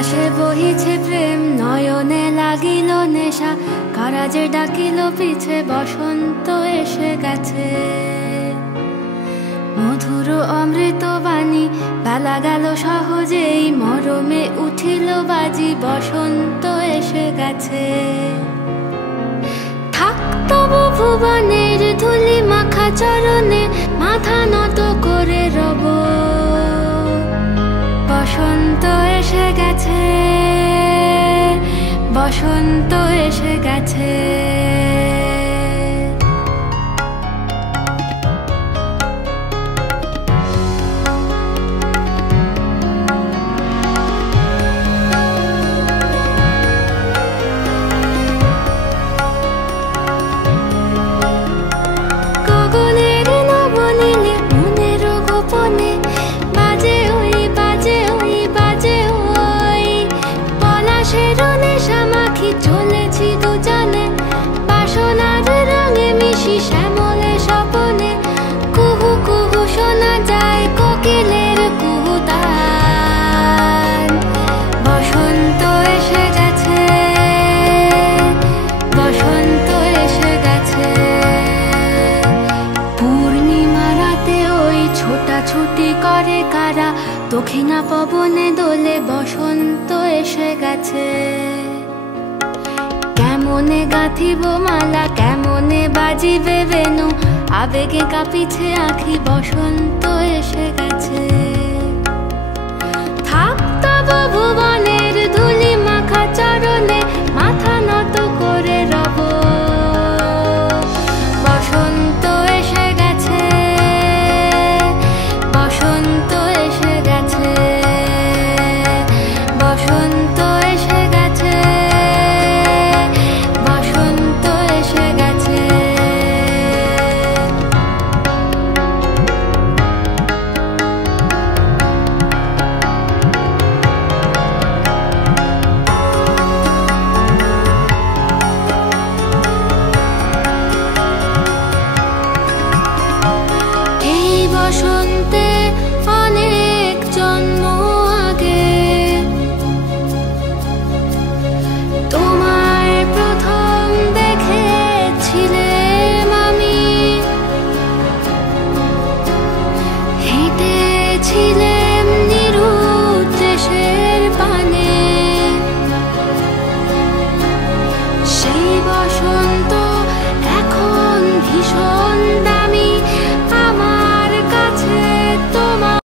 বাতাসে বহিছে প্রেম, নয়নে লাগিল নেশা, কারাজে ডাকিল পিছে, বসন্ত এসে গেছে। মধুর অমৃত বাণী, বেলা গেল সহজেই, মরমে উঠিল বাজি, বসন্ত এসে গেছে। থাক তবু ভুবনের ধুলি মাখা চরণে, মাথা নত করে রব। বসন্ত এসে গেছে, বসন্ত এসে গেছে। গগনের নবনীলে মনের গোপনে, বাজে ওই বাজে ওই বাজে ওই, পলাশের নেশা মাখি চলেছি দুজনে, বাসনার রঙে মিশি শ্যামলে স্বপনে। কুহু কুহু শোনা যায় কোকিলের কুহুতান। বসন্ত এসে গেছে, বসন্ত এসে গেছে। পূর্ণিমা রাতে ওই ছোটাছুটি করে কারা, দক্ষিণা পবনে দোলে, বসন্ত এসে গেছে। কেমনে গাঁথিব মালা, কেমনে বাজিবে বেনু, আবেগে কাঁপিছে আঁখি, বসন্ত এসে গেছে। থাক তবু ভুবনে